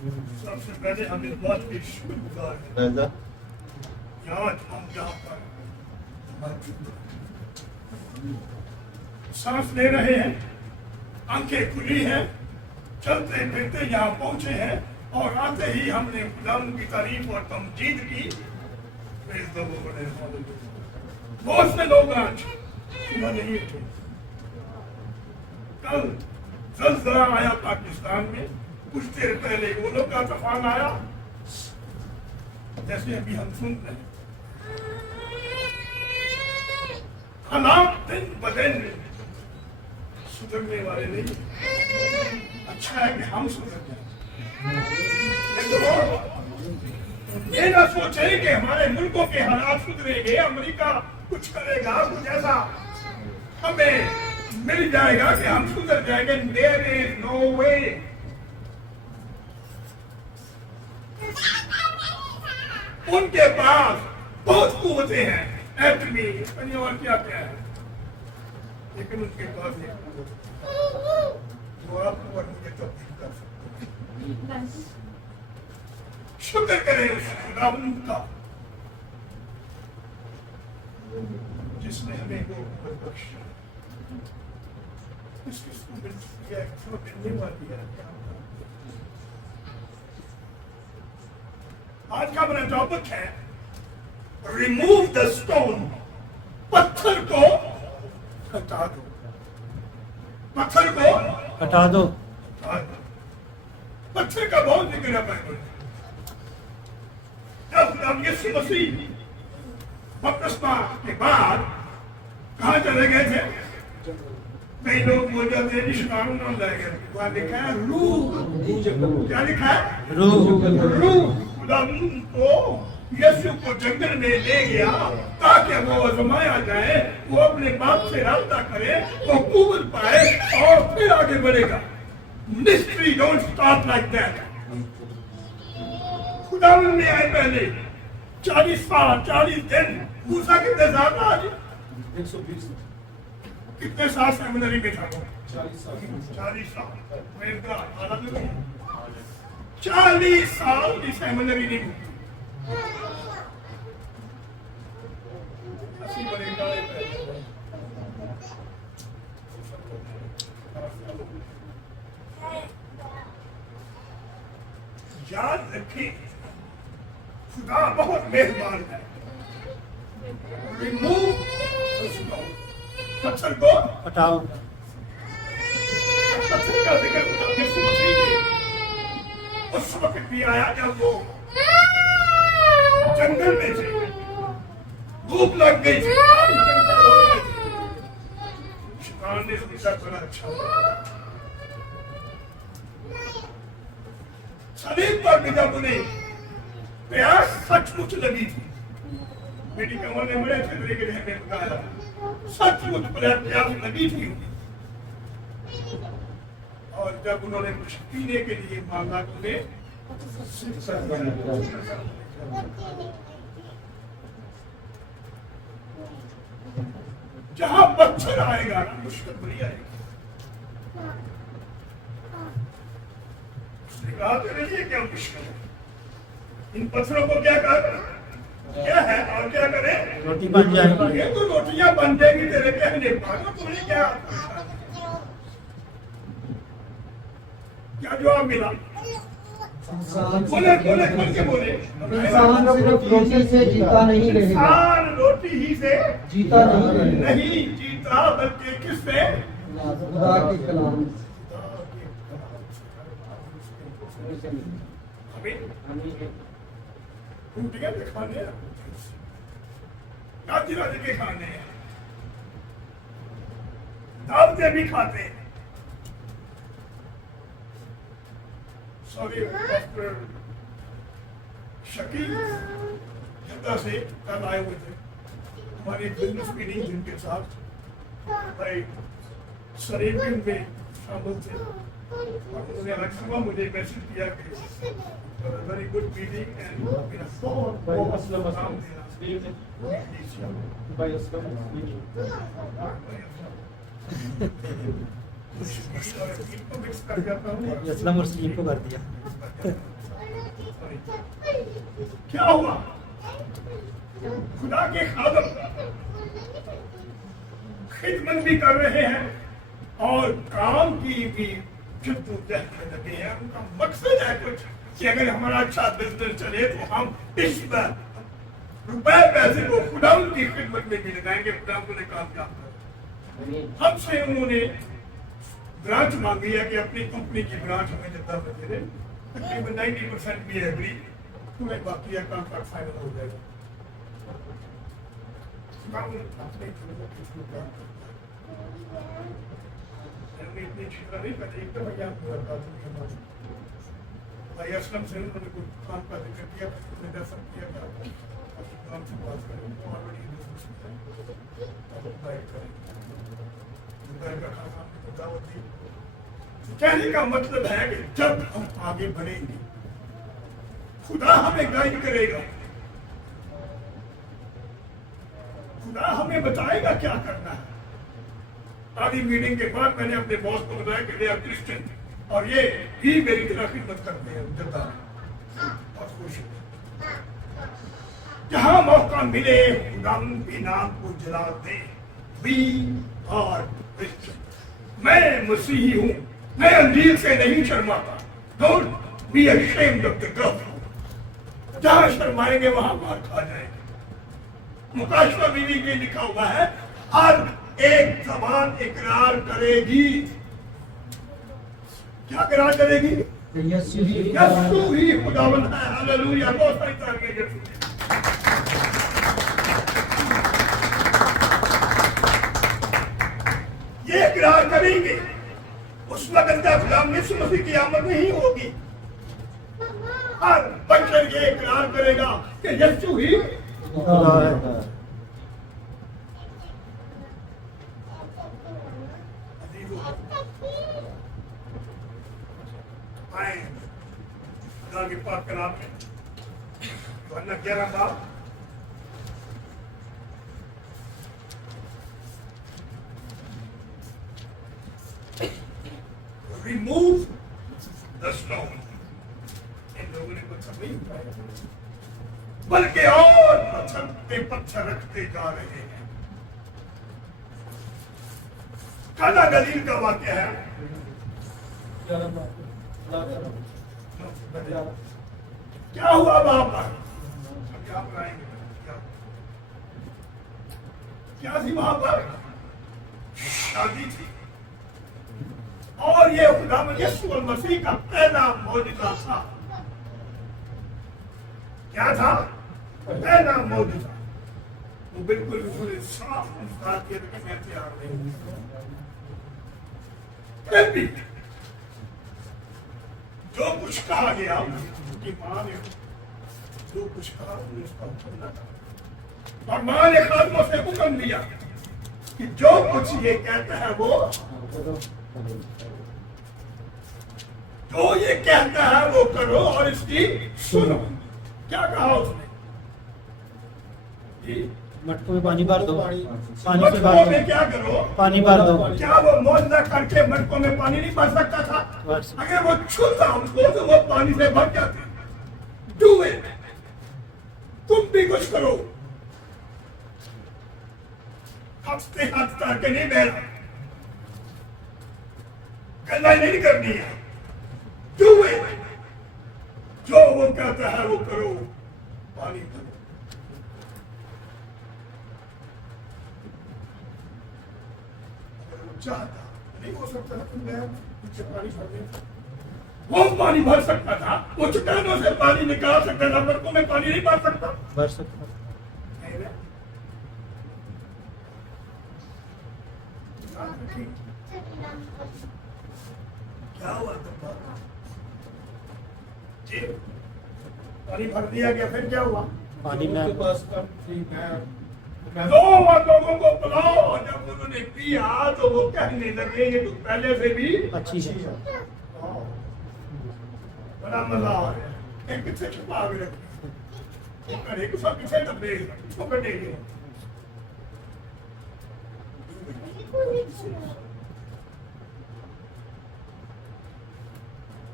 सबसे पहले हम इस बात की शुक्रगुजार हैं आज हम यहाँ पर सांस ले रहे हैं, आंखें खुली हैं, चलते फिरते यहाँ पहुंचे हैं और आते ही हमने खुदावंद की तारीफ और तमजीद की। बहुत से लोग आज सुबह नहीं उठे। कल ज़लज़ला आया पाकिस्तान में, कुछ देर पहले ओलों का तूफान आया, जैसे अभी हम सुन रहे हैं। हालात दिन ब दिन सुधरने वाले नहीं। अच्छा है कि हम सुधर जाए। ये ना सोचे कि हमारे मुल्कों के हालात सुधरेंगे, अमेरिका कुछ करेगा, कुछ ऐसा हमें मिल जाएगा कि हम सुधर जाएंगे। There is no way। उनके पास बहुत कुव्वतें हैं, एटमी और क्या क्या है, लेकिन उनके पास जो आपको और मुझे तब्दील कर सकते हैं। शुक्र करें उस खुदावंद का जिसने हमें वो बख्शा, इसको मिलने वाली है। आज का मेरा टॉपिक है रिमूव द स्टोन। पत्थर को हटा दो, पत्थर को हटा दो। पत्थर का बहुत जिक्र है बाइबल में। जब यीशु मसीह बपतिस्मा के बाद कहाँ चले गए थे? कई लोग बोल जाते हैं निशान नाम ले गए, वहाँ लिखा है रूह। क्या लिखा है? रूह। खुदावंद को यीशु को जंगल में ले गया ताकि वो आजमाया जाए, वो अपने बाप से रास्ता करे, वो कुव्वत पाए और फिर आगे बढ़ेगा। Mystery don't start like that. खुदावंद में आए पहले 40 साल 40 दिन। मूसा कितने साल था? आज 120। कितने साल सेमिनरी में था? 40 साल। 40 साल। 40 साल की सेमिनरी नहीं। याद रखिए खुदा बहुत मेहरबान है। रिमूव पत्थर को हटाओ। पत्थर का जिक्र यीशु मसीह ने उस वक्त भी आया जब वो जंगल में थे, धूप लग गई थी, शैतान ने उसका बड़ा अच्छा शरीर पर भी जब उन्हें प्यास सचमुच लगी थी। मेरी कमर ने बड़े अच्छे तरीके से हमें बताया, सचमुच प्यास लगी थी। और जब उन्होंने कुछ पीने के लिए मांगा तो उन्हें जहां पत्थर आएगा ना मुश्किल बड़ी आएगी। उसने कहा तो नहीं है क्या मुश्किल है, इन पत्थरों को क्या कर क्या है और क्या करे? रोटी बन जाएगी। ये तो रोटियां बन जाएगी तेरे कहने पर। तुम्हें क्या क्या जवाब मिला? बोले बोले खुल के बोले। इंसान सिर्फ रोटी से जीता नहीं रहेगा। इंसान रोटी ही से जीता नहीं जीता बल्कि किससे? खुदा के कलाम। रोटियां भी खाने हैं, राजी राजी के खाने हैं, दावतें भी खाते हैं। सॉरी डॉक्टर शकील जद्दा से कल आए हुए थे हमारी बिजनेस मीटिंग जिनके साथ भाई सरेबियन में शामिल थे। और उन्होंने अलग सुबह मुझे मैसेज किया कि वेरी गुड मीटिंग एंड मेरा बहुत काम असलम मुस्लिम को कर दिया। पानी। क्या हुआ? खुदा के खादम खिदमत भी कर रहे हैं और काम की भी जद्दोजहद में लगे हैं। उनका मकसद है कुछ कि अगर हमारा अच्छा बिजनेस चले तो हम इस रुपए पैसे को खुदा की खिदमत में भी लगाएंगे। खुदा उन्होंने कामयाब कर हमसे उन्होंने ब्रांच मांगी है कि अपनी कंपनी की ब्रांच हमें जद्दा में दे दें। तकरीबन 90% भी एग्री, तुम्हें बाकी का कॉन्ट्रैक्ट फाइनल हो जाएगा। इतनी छिपा नहीं करती, एक तो भैया भाई असलम से उन्होंने कुछ काम का जिक्र किया, उन्होंने दर्शन किया था, काम से बात करें तो ऑलरेडी दावत दी। कहने का मतलब है कि जब हम आगे बढ़ेंगे खुदा हमें गाइड करेगा, खुदा हमें बताएगा क्या करना है। आधी मीटिंग के बाद मैंने अपने बॉस को बताया कि दे आर क्रिश्चियन और ये ही मेरी तरह खिदमत करते हैं जद्दा और खुश जहां मौका मिले खुदा के नाम को जला दे। वी आर क्रिश्चियन, मैं मसीही हूं, मैं अंजीर से नहीं शर्माता। Don't be ashamed of the gospel. जहां शर्माएंगे वहां मार खा जाएंगे। मुकाशवा बीवी के लिखा हुआ है हर एक जबान इकरार करेगी। क्या इकरार करेगी? यीशु ही खुदावंद है। हालेलुया। बहुत सारी तारीफें यीशु की। ये इकरार करेंगे उस वक्त का खुदाम यीशु मसीह की आमद नहीं होगी। हर बशर ये इकरार करेगा कि यीशु ही खुदा है। खुदा के पाक कलाम में यूहन्ना 11 बाब remove the stone। इन लोगों ने कुछ नहीं पाया बल्कि और पत्थर पे पत्थर रखते जा रहे हैं। काना गलील का वाक्य है। क्या हुआ वहां पर? क्या बनाएंगे? क्या थी वहां पर? शादी थी और ये खुदावंद यीशु मसीह का पहला मौजूदा था। क्या था? पहला मौजूदा। वो बिल्कुल साफ बात के तैयार नहीं। फिर भी जो कुछ कहा गया उनकी मां ने जो कुछ कहा उन्हें उसका करना था और मां ने खादमों से हुक्म दिया कि जो कुछ ये कहता है वो जो ये कहता है वो करो और इसकी सुनो। क्या कहा उसने? मटकों में पानी भर दो, पानी से मटकों भर में दो, क्या करो? पानी भर दो। क्या वो मौजूदा करके मटकों में पानी नहीं भर सकता था? अगर वो छूता उनको तो वो पानी से भर जाते। Do it. तुम भी कुछ करो। हफ्ते हाथ करके नहीं बैठना, गल्ला नहीं करनी है। Do it. जो वो कहता है वो करो। पानी भरो। चाहता नहीं हो सकता था तुम नीचे पानी भर देता। वो पानी भर सकता था, वो चट्टानों से पानी निकाल सकता था, मटकों में पानी नहीं भर सकता। भर सकता। क्या हुआ जी? पानी भर दिया गया, फिर क्या हुआ? पानी में दो लोगों को बुलाओ और जब उन्होंने पिया तो वो कहने लगे ये तो पहले से भी अच्छी है। बड़ा मजा आ रहा है। एक पीछे छुपा के रखे करे को सब पीछे दबे इसको कटेंगे।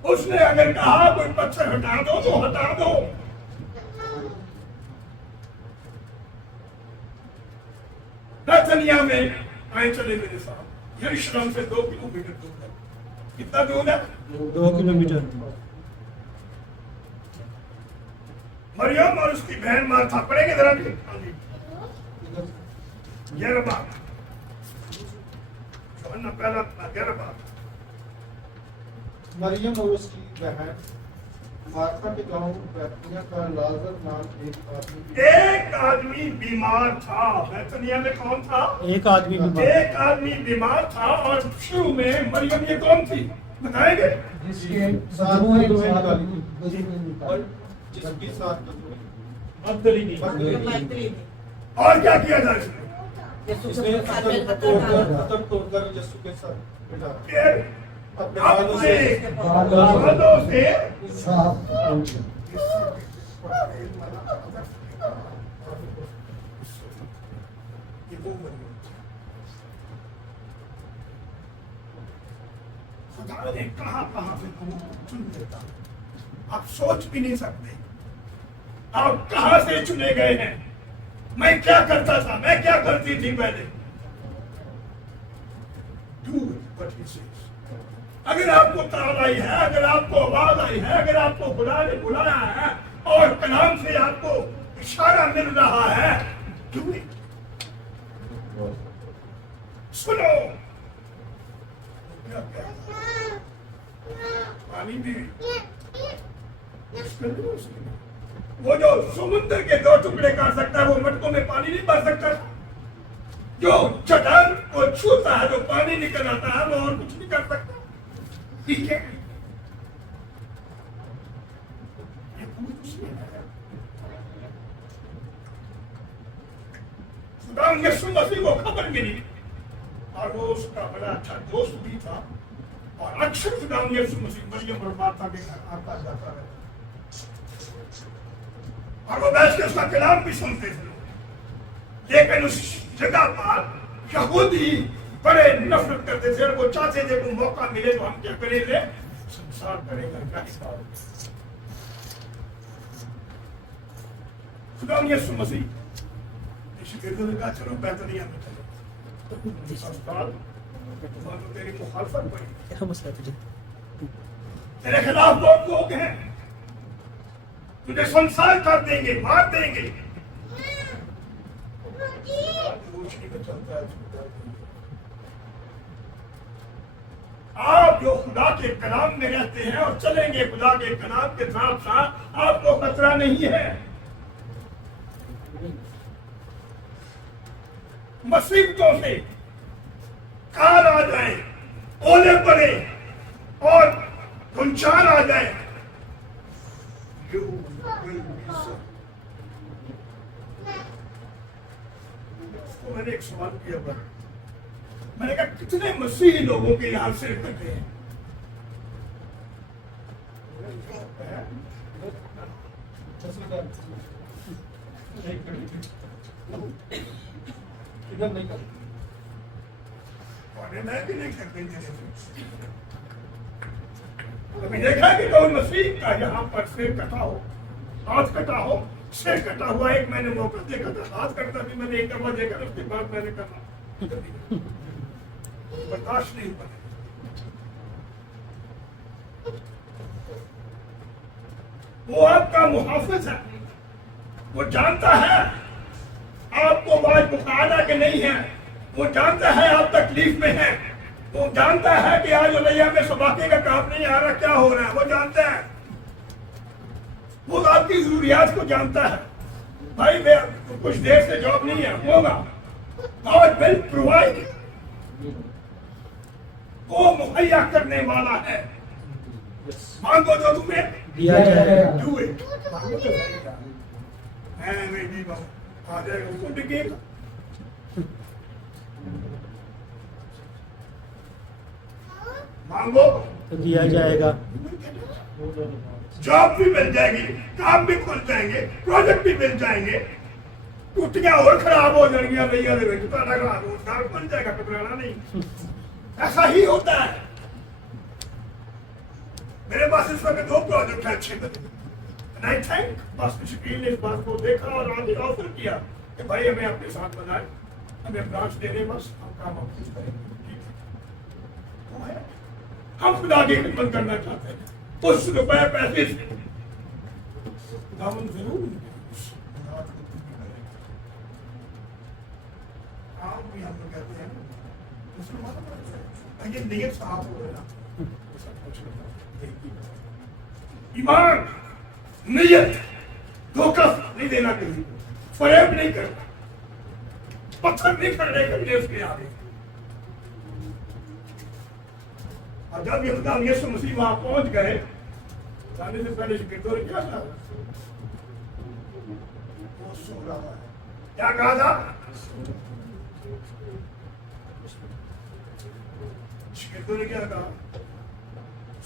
उसने अगर कहा कोई पत्थर हटा दो तो हटा दो। बैतनिया में आए चले मेरे साथ, यरूशलेम से 2 किलोमीटर दूर है। कितना दूर है? 2 किलोमीटर। मरियम और उसकी बहन मार्था पड़ेंगे जरा भी। यरबा जो पहला यरबा। मरियम और उसकी बहन मार्था के गांव बैतनिया का लाजर नाम एक आदमी बीमार था। बैतनिया में कौन था? एक आदमी बीमार। एक आदमी बीमार था। और शुरू में मरियम ये कौन थी बताएंगे? जिसके साथ बदबू है, दुएं साथ निकाली। बदबू निकाली। और जिसके साथ बदतरीनी। और क्या किया जाए इसमें? इसने अतर तोड़कर यीशु के साथ बिठा फिर अपने बालों से बालों से साफ हो गया। ये वो मरियम थी। खुदा ने कहां से चुन लेता, आप सोच भी नहीं सकते आप कहां से चुने गए हैं। मैं क्या करता था, मैं क्या करती थी पहले। Do what he says. अगर आपको ताल आई है, अगर आपको आवाज आई है, अगर आपको खुदा ने बुलाया है और कलाम से आपको इशारा मिल रहा है, do it. सुनो। पानी भी वो जो समुद्र के 2 टुकड़े कर सकता है वो मटकों में पानी नहीं भर सकता। जो चट्टान को छूता है, जो पानी निकल आता है, वो और कुछ नहीं कर सकता। ठीक है, ये कुछ है। खुदा यीशु मसीह को खबर मिली और वो उसका बड़ा अच्छा दोस्त भी था और अक्सर खुदा यीशु मसीह मरियम और मार्था के घर आता जाता रहता और वो बैठ के उसका कलाम भी सुनते थे। लेकिन उस जगह पर यहूदी बड़े नफरत करते थे और वो चाहते थे को मौका मिले तो हम क्या करेंगे, संसार करेंगे। क्या खुदा यीशु मसीह यीशु के दिल का चलो बैतनिया में चलो अस्पताल तो तेरी मुखालफत पड़ी, तेरे खिलाफ बहुत लोग हैं, तुझे संसार कर देंगे, मार देंगे। आप जो खुदा के कलाम में रहते हैं और चलेंगे खुदा के कलाम के साथ साथ, आपको खतरा नहीं है। मुसीबतों से काल आ जाए, ओले पड़े और गुंचार आ जाए, तो मैंने एक सवाल किया था, मैंने कहा कितने मसीही लोगों के यहां सिर कटे हैं? इधर नहीं कर मैं भी नहीं करते। कभी देखा कि कौन मसीह का यहाँ पर सिर कटा हो, हाथ कटा हो, सिर कटा हुआ? एक मैंने मौका देखा था, हाथ कटता भी मैंने एक दफा देखा, उसके बाद मैंने कहा बर्दाश्त नहीं हुआ। वो आपका मुहाफिज है, वो जानता है आपको आज बुखार है कि नहीं है, वो जानता है आप तकलीफ में हैं, वो जानता है कि आज उलैया में सबाके का काम नहीं आ रहा, क्या हो रहा है, वो जानता है, वो आपकी जरूरियात को जानता है। भाई मैं कुछ देर से जॉब नहीं है, होगा, गॉड विल प्रोवाइड, वो मुहैया करने वाला है। मांगो तो तुम्हें दिया जाएगा। डू इट, मांगो तो जाएगा। मैं भी आ जाएगा, उसको दिखेगा। मांगो तो दिया जाएगा। जॉब भी मिल जाएगी, काम भी खुल जाएंगे, प्रोजेक्ट भी मिल जाएंगे, टूटियां और खराब हो जाएंगी, भैया रोजगार खुल जाएगा, घबराना नहीं। ऐसा ही होता है। मेरे पास इस वक्त 2 प्रोजेक्ट है अच्छे बने। And I thank master Shakeel ने इस बात को देखा और आगे ऑफर किया कि भाई हमें अपने साथ बनाए, हमें ब्रांच देने, बस हम काम अपने करेंगे। ठीक है, वो है। हम खुदा की खिदमत करना चाहते हैं उस रुपए पैसे से खुदावन जरूर उस मुराद को पूरी करेगा। आप भी हम लोग कहते हैं मुसलमान ये नियत साफ हो गया, ईमान, नियत, धोखा नहीं देना, कहीं फरेब नहीं करना, पत्थर नहीं पड़ने करने उसके आगे। और जब ये खुदा यीशु मसीह वहां पहुंच गए, जाने से पहले शिकंदर क्या था? वो सो रहा है। क्या कहा था? शिकंदर ने क्या कहा?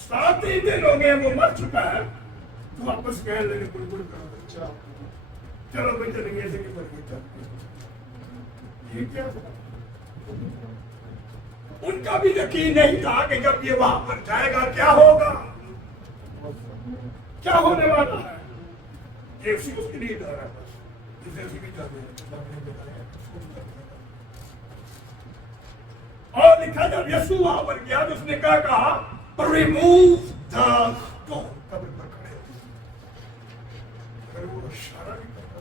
7 ही दिन हो गए वो मर चुका है, तो वापस कह लगे बुलबुल करो, चलो भाई चलेंगे ऐसे कि ये क्या था? उनका भी यकीन नहीं था कि जब ये वहां पर जाएगा क्या होगा, क्या होने वाला है। ये उसी उसके लिए डर है, बस जिसे उसी भी जाते और लिखा जब यीशु वहां पर गया तो उसने क्या कहा? Remove the stone. कब्र पर खड़े अगर वो इशारा नहीं करता,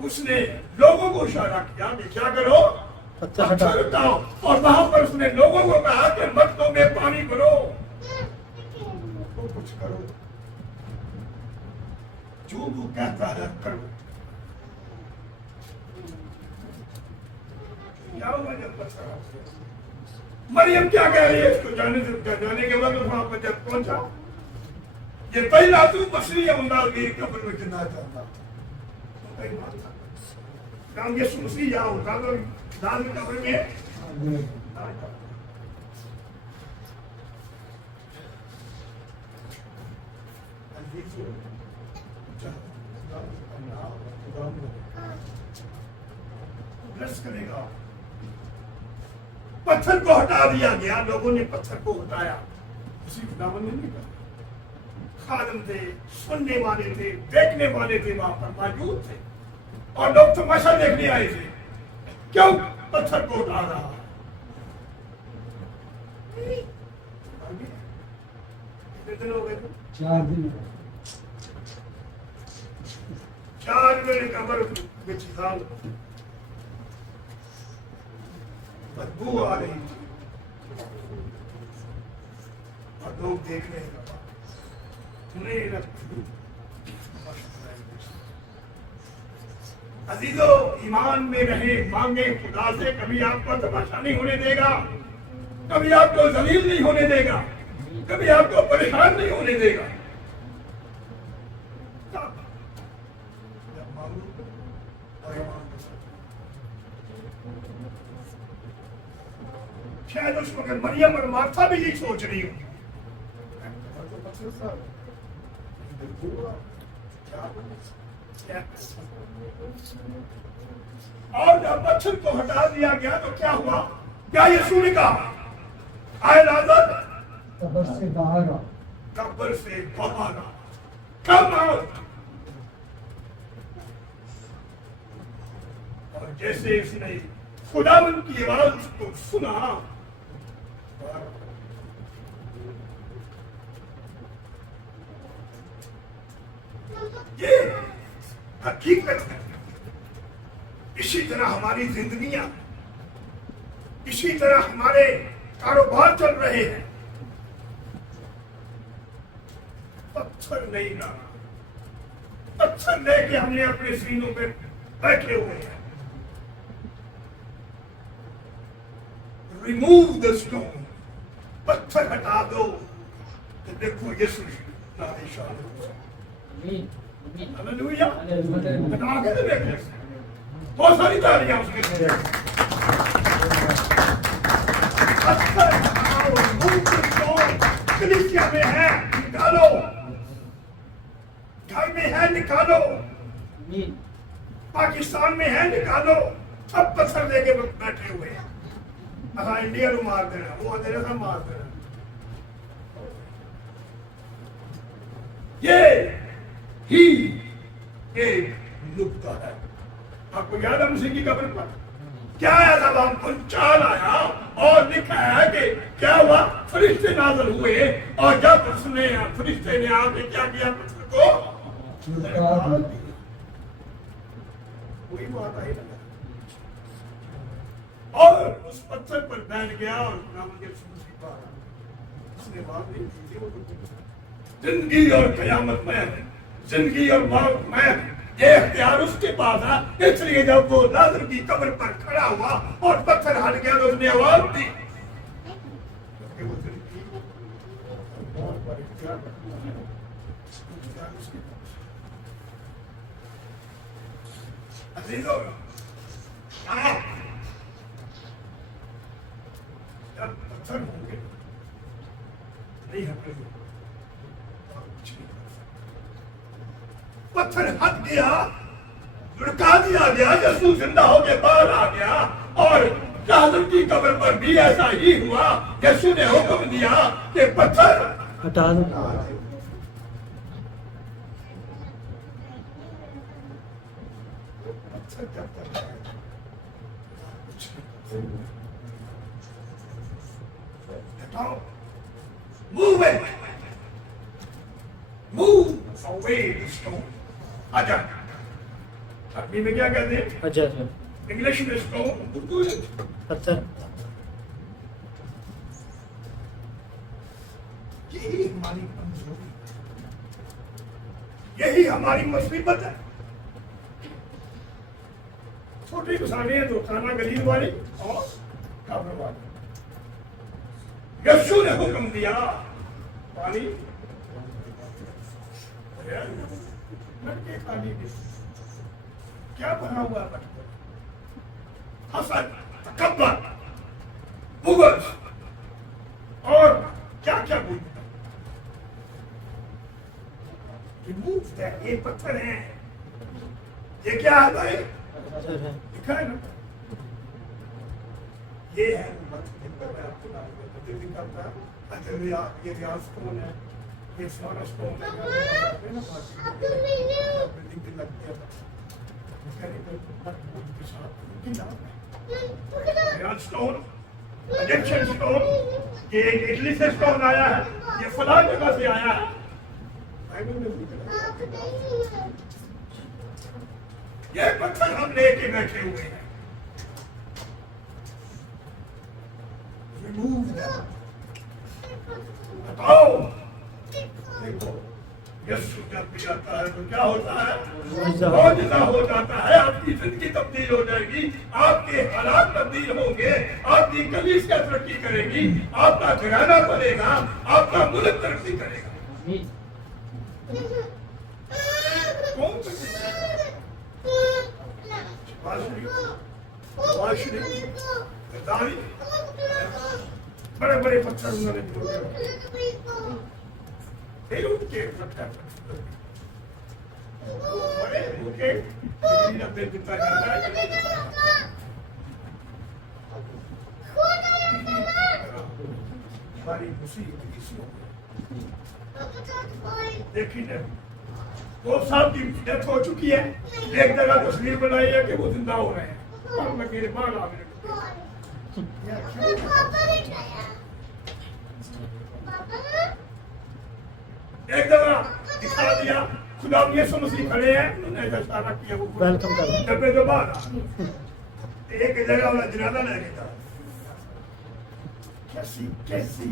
उसने लोगों को इशारा किया कि क्या करो, पत्थर हटाओ। और वहां पर उसने लोगों को कहा कि मटकों में पानी भरो, तो कुछ करो, जो वो कहता है करो। क्या हुआ जब पत्थर? मरियम क्या कह रही है इसको जाने के बाद वहां पर जब पहुंचा, ये पहला तू मछली की कब्र में गिरना चाहता, काम यीशु मसीह यहाँ होता तो दान की कब्र में ब्लेस करेगा। पत्थर को हटा दिया गया, लोगों ने पत्थर को हटाया, किसी खुदावन ने नहीं कहा। खादम थे, सुनने वाले थे, देखने वाले थे, वहां पर मौजूद थे और लोग तमाशा देखने आए थे, क्यों पत्थर को उठा रहा है। कितने दिन हो गए? 4 दिन। 4 दिन कब्र में था, बदबू आ रही थी और लोग देख रहे हैं। अजीजों, ईमान में रहे, मांगे खुदा से, कभी आपको तमाशा नहीं होने देगा, कभी आपको जलील नहीं होने देगा, कभी आपको परेशान नहीं होने देगा। शायद उस वक्त मरियम और मार्था भी यही सोच रही होगी, और जब पत्थर को हटा दिया गया तो क्या हुआ? क्या यीशु ने कहा, आए लाजर कब्र से बाहर आ, कब्र से बाहर आ, कम आओ। और जैसे इसने खुदावन की आवाज को सुना, ये हकीकत है। इसी तरह हमारी जिंदगियां, इसी तरह हमारे कारोबार चल रहे हैं। पत्थर नहीं लाना, पत्थर लेके हमने अपने सीनों पे बैठे हुए हैं। रिमूव द स्टोन, पत्थर हटा दो, तो देखो यीशु हालेलुया, हटा के देखो, बहुत सारी तालियां उसके लिए। पत्थर हटाओ, remove the stone, कलीसिया में है निकालो, घर में है निकालो, पाकिस्तान में है निकालो, सब पत्थर लेके बैठे हुए हैं। इंडिया को मार देना, वो अंदर सब मार देना। ये ही एक नुक्ता है। आपको याद है मुझे की कब्र पर क्या आया था? वहां पंचाल आया और लिखा है कि क्या हुआ, फरिश्ते नाज़िल हुए और जब उसने फरिश्ते ने आके क्या किया, पत्थर को लुटा दिया। कोई बात आई लगा और उस पत्थर पर बैठ गया और खुदावंद के रसूल की बात उसने बात नहीं की थी। वो तो जिंदगी और कयामत में है, जिंदगी और मौत में है, ये इख्तियार उसके पास है। इसलिए जब वो लाजर की कब्र पर खड़ा हुआ और पत्थर हट गया तो उसने आवाज दी, क्योंकि वो जिंदगी और मौत पर इख्तियार रखता है, इख्तियार उसके पास है। अजीजों, जब पत्थर होंगे नहीं हटेंगे, पत्थर हट गया, लुढ़का दिया गया, यीशु जिंदा होके बाहर आ गया और लाजर की कब्र पर भी ऐसा ही हुआ। यीशु ने हुक्म दिया कि पत्थर हटा दो। पत्थर क्या करता है? हटाओ, move it, move away the stone। आजा, अरबी में क्या कहते हैं? अच्छा अच्छा, इंग्लिश में स्टोन, उर्दू में पत्थर। यही हमारी कमजोरी, यही हमारी मुसीबत है। छोटी मिसालें हैं, जो खाना गलील वाली और काबर वाली। यीशु ने हुक्म दिया, पानी लड़के पानी दे। क्या बना हुआ है? हसद, तकब्बुर, बुग़्ज़ और क्या क्या बोलते हैं। Remove that. ये पत्थर है, ये क्या है भाई? पत्थर है। लिखा है ना, ये है मैं आपको दिखाता हूँ। अच्छा, ये रियाज स्टोन है, ये सारा स्टोन है। बिल्डिंग पे लग गया था। रियाज स्टोन, इजिप्शियन स्टोन, ये इटली से स्टोन आया है, ये फलां जगह से आया है। बाइबल में लिखा है। ये पत्थर हम लेके बैठे हुए हैं। Remove that. हटाओ। देखो, यीशु जब भी आता है तो क्या होता है? मौजज़ा हो जाता है। आपकी जिंदगी तब्दील हो जाएगी, आपके हालात तब्दील होंगे, आपकी कलीसिया तरक्की करेगी, आपका घराना बनेगा, आपका मुल्क तरक्की करेगा। कौन बड़े बड़े पत्थर उन्होंने फिर उनके बड़े उनके दिता जाता है। हमारी मुसीबत इसी हो गई। देखिए, 2 साल की डेथ हो चुकी है, एक जगह तस्वीर बनाई है कि वो जिंदा हो रहे हैं और मैं मेरे बाल आ गए। एक जगह दिखा दिया, खुदा यीशु मसीह खड़े हैं, उन्होंने ऐसा इशारा किया, वो वेलकम कर दो। डब्बे जो बाहर एक जगह वाला जनाजा ले गया। कैसी कैसी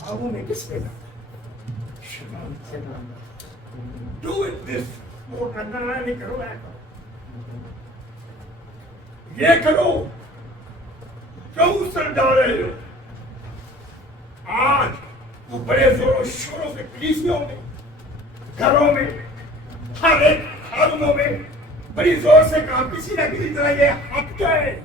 भावों में किसके डू इट दिस, वो करना नहीं करो, ये करो, क्यों सर डाल रहे हो? आज वो बड़े जोरों शोरों से कलीसियों में, घरों में, हर एक खानों में बड़ी जोर से कहा, किसी न किसी तरह ये हक गए,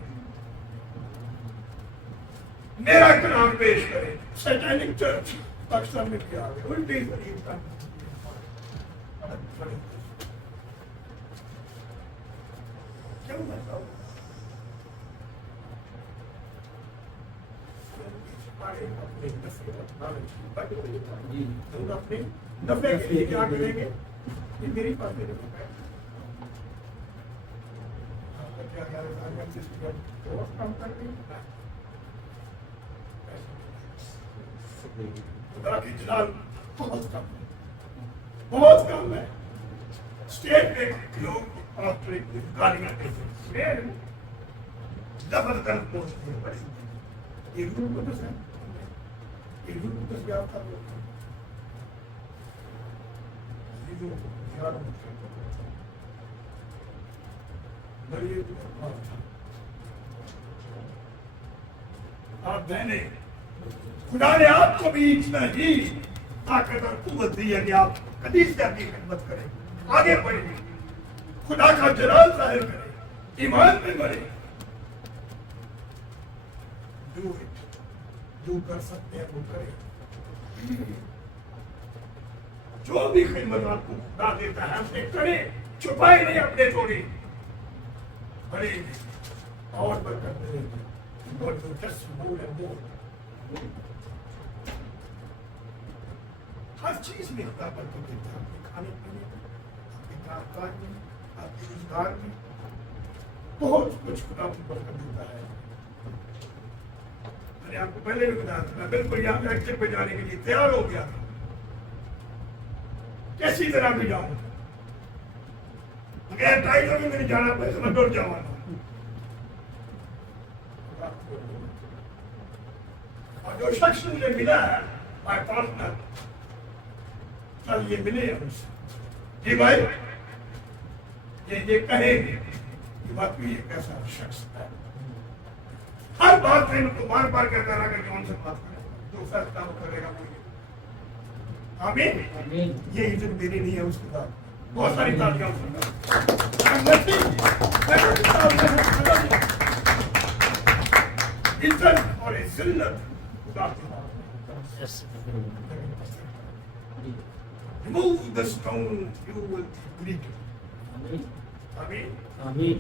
मेरा कलाम पेश करे। सैटेनिक चर्च पाकिस्तान में क्या उल्टी क्यों बताओ? अपने नफे के लिए क्या करेंगे? ये मेरी बात मेरे को है। आपका क्या ख्याल है? आगे हम जिस पर और काम कर रहे हैं। खुदा की जलाल बहुत कम है, बहुत कम है। स्टेट पे लोग और गालियां देते हैं, जबरदस्त पोस्ट में पड़े। ये रूल को तो सर, ये रूल को तो क्या होता है? ये जो ध्यान रखें, बड़ी आप बहने, खुदा ने आपको भी इतना ही ताकत और कुव्वत दी है कि आप कभी से अपनी खिदमत करें, आगे बढ़े, खुदा का जलाल जाहिर करें, ईमान में बढ़े। जो कर सकते हैं वो करें। जो भी खिदमत आपको खुदा देता है उसे करें, छुपाए नहीं अपने थोड़ी बड़े और बरकत मिलेगी। और जो जस्ट बोल है वो हर चीज में खुदा बरकत देता है, आपके खाने पीने में, आपके कारोबार में, आपके रोजगार में, बहुत कुछ खुदा बरकत देता है। मैंने आपको पहले भी बताया था, मैं बिल्कुल यहाँ पे एक्शन पे जाने के लिए तैयार हो गया था, कैसी तरह भी जाऊं, अगर टाइगर में नहीं जाना पैसा मैं डर जाऊंगा। और जो शख्स मुझे मिला है माय पार्टनर, कल ये मिले हमसे, जी भाई ये कहेंगे कि वाकई ये कैसा शख्स है। हर बात में उनको बार बार कहता रहा कि कौन से बात करेगा, जो फैसला वो करेगा वो। आमीन। ये इज्जत मेरी नहीं है उसके बाद बहुत सारी तालियां इज्जत और जिल्लत खुदा की बात। Remove the stone, you will be greeted. आमीन।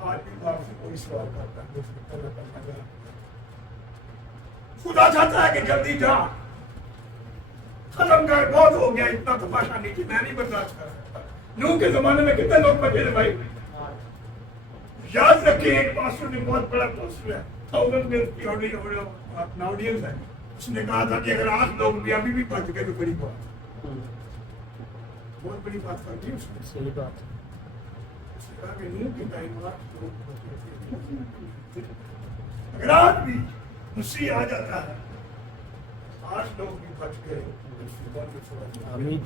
आज भी बात से कोई सवाल करता है, खुदा चाहता है कि जल्दी जा, खत्म कर, बहुत हो गया, इतना तमाशा नहीं थी, मैं नहीं बर्दाश्त कर सकता। नूह के जमाने में कितने लोग बचे थे भाई? याद रखिए, एक पास्टर ने बहुत बड़ा पास्टर है, 1000 में उसकी ऑडियंस है, उसने कहा था कि अगर 8 लोग भी अभी भी बच गए तो बड़ी बात, बहुत बड़ी बात कर दी उसने। सही बात है। अगर आज भी मसीह आ जाता है, 8 लोग भी बच गए। आमीन।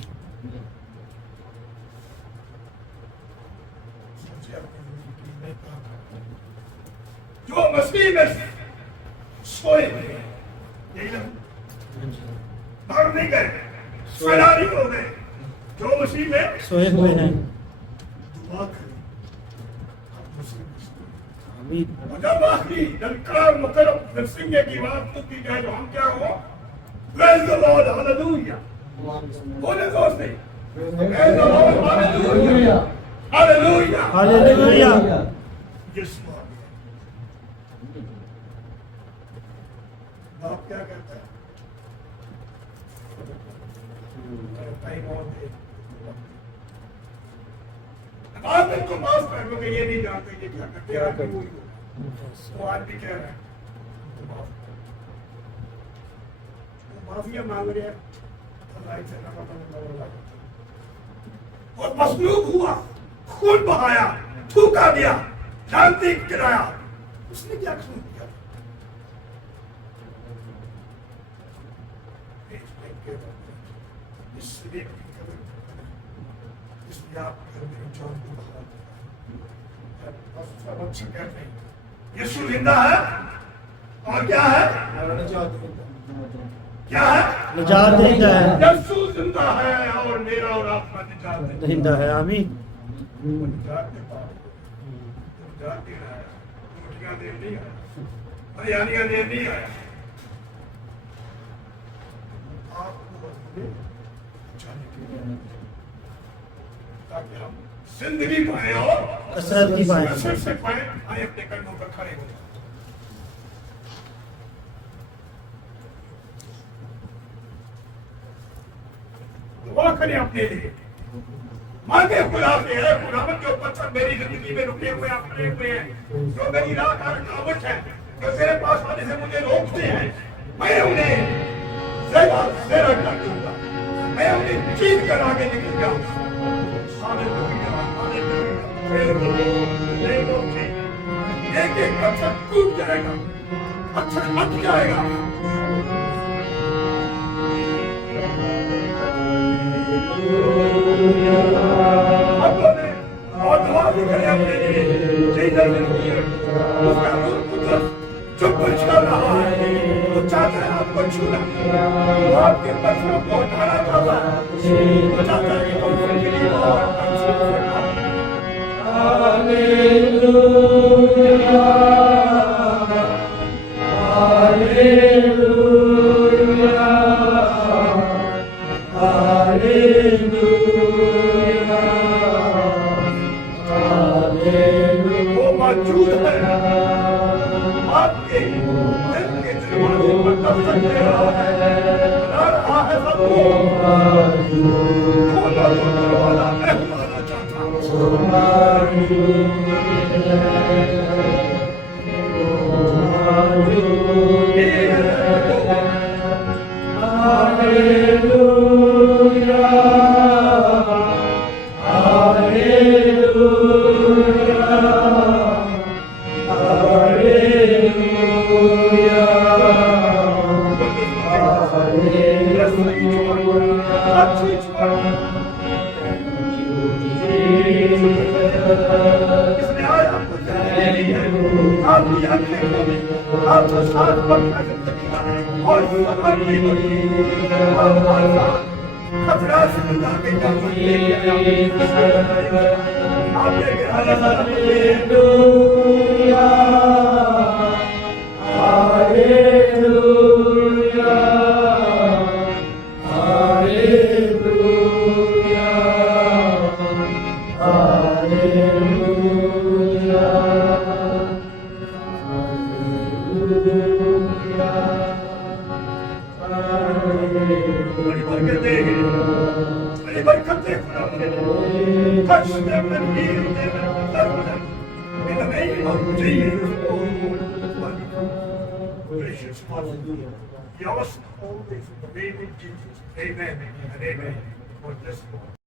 जो मसीह में सोए हुए यही ना, भाग नहीं गए, फरारी हो गए, जो मसीह में सोए हुए हैं। दुआ करें। आमीन। और जब आखिरी ललकार मुकर्रम नरसिंह की बात को की जाए तो हम क्या हो? Praise the Lord, hallelujah. बोले दोस्त नहीं, Praise the Lord, hallelujah, hallelujah, hallelujah. यीशु आ गया। बाप क्या कहता है? टाइम और दे। आप इनको माफ कर दो कि ये नहीं जानते ये क्या करते हैं, आदमी वही हो। वो आदमी कह रहा है माफिया मांग रहे हैं, और मसलूब हुआ, खून बहाया, थूका दिया, शांति गिराया, उसने क्या खून किया? इसलिए आप मेरी जान को बहा दिया। यीशु जिंदा है और क्या है? क्या है? निजात देता है। यीशु जिंदा है और मेरा और आपका निजात देता है। जिंदा है। आमीन। निजात दे पाओ, निजात दे रहा है, रोटियां दे नहीं आया, हरियाणियां दे नहीं आया, आपको जाने के लिए, ताकि हम जिंदगी पाए और कसरत की पाए। कसरत से पाए, आए अपने कदमों पर खड़े हो। दुआ करें अपने लिए, मांगे खुदा से है खुदावंद जो पत्थर मेरी जिंदगी में रुके हुए अपने हुए हैं, जो मेरी राह का रुकावट है, जो तेरे पास आने से मुझे रोकते हैं, मैं उन्हें ज़रा कर दूंगा, मैं उन्हें जीत कर आगे निकल जाऊंगा। Hallelujah, hallelujah. एक एक पत्थर टूट जाएगा, पत्थर हट जाएगा। और दुआ भी करें अपने लिए, उसका रूप कुदरत जो कुछ कर रहा है, वो चाहता है आपको छूना, वो आपके पत्थरों को हटाना चाहता है, वो चाहता है कि तुम उसके लिए और अच्छे से खाओ। Hallelujah, hallelujah, hallelujah, hallelujah. वो मौजूद है आपके दिल के दरवाजे पर दस्तक दे रहा है, बुला रहा है सबको। खोलो तो दरवाजा, मैं हमारा चाहता हूँ। Touch them and heal them and deliver them in the name of Jesus. Oh, wonderful, gracious Father, yours always in the name of Jesus. Amen and amen. God bless you all.